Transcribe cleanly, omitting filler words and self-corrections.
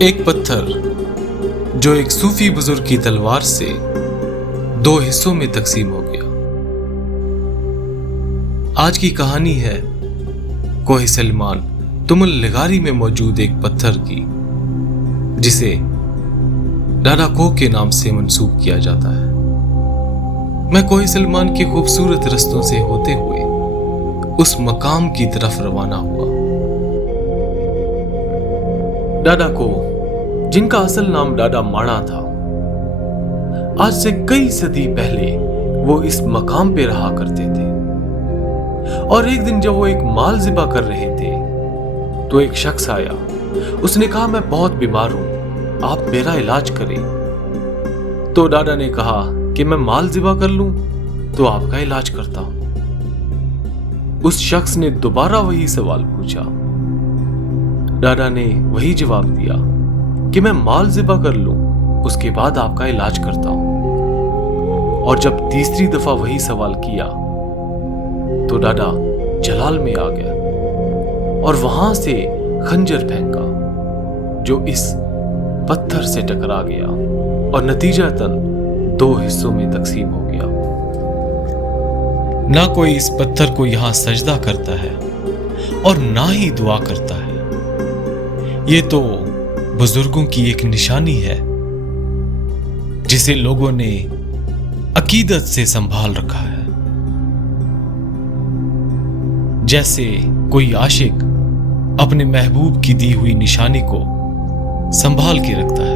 ایک پتھر جو ایک صوفی بزرگ کی تلوار سے 2 حصوں میں تقسیم ہو گیا۔ آج کی کہانی ہے کوہ سلیمان تمل لغاری میں موجود ایک پتھر کی، جسے ڈاڈا کوہ کے نام سے منسوب کیا جاتا ہے۔ میں کوہ سلیمان کے خوبصورت رستوں سے ہوتے ہوئے اس مقام کی طرف روانہ ہوا۔ ڈاڈا کوہ، جن کا اصل نام ڈاڈا ماڑا تھا، آج سے کئی صدی پہلے وہ اس مقام پہ رہا کرتے تھے۔ اور ایک دن جب وہ ایک مال ذبح کر رہے تھے تو ایک شخص آیا۔ اس نے کہا، میں بہت بیمار ہوں، آپ میرا علاج کریں۔ تو ڈاڈا نے کہا کہ میں مال ذبح کر لوں تو آپ کا علاج کرتا ہوں۔ اس شخص نے دوبارہ وہی سوال پوچھا۔ ڈاڈا نے وہی جواب دیا کہ میں مال ذبح کر لوں، اس کے بعد آپ کا علاج کرتا ہوں۔ اور جب تیسری دفعہ وہی سوال کیا تو ڈاڈا جلال میں آ گیا اور وہاں سے خنجر پھینکا جو اس پتھر سے ٹکرا گیا اور نتیجتاً 2 حصوں میں تقسیم ہو گیا۔ نہ کوئی اس پتھر کو یہاں سجدہ کرتا ہے اور نہ ہی دعا کرتا ہے۔ یہ تو بزرگوں کی ایک نشانی ہے جسے لوگوں نے عقیدت سے سنبھال رکھا ہے، جیسے کوئی عاشق اپنے محبوب کی دی ہوئی نشانی کو سنبھال کے رکھتا ہے۔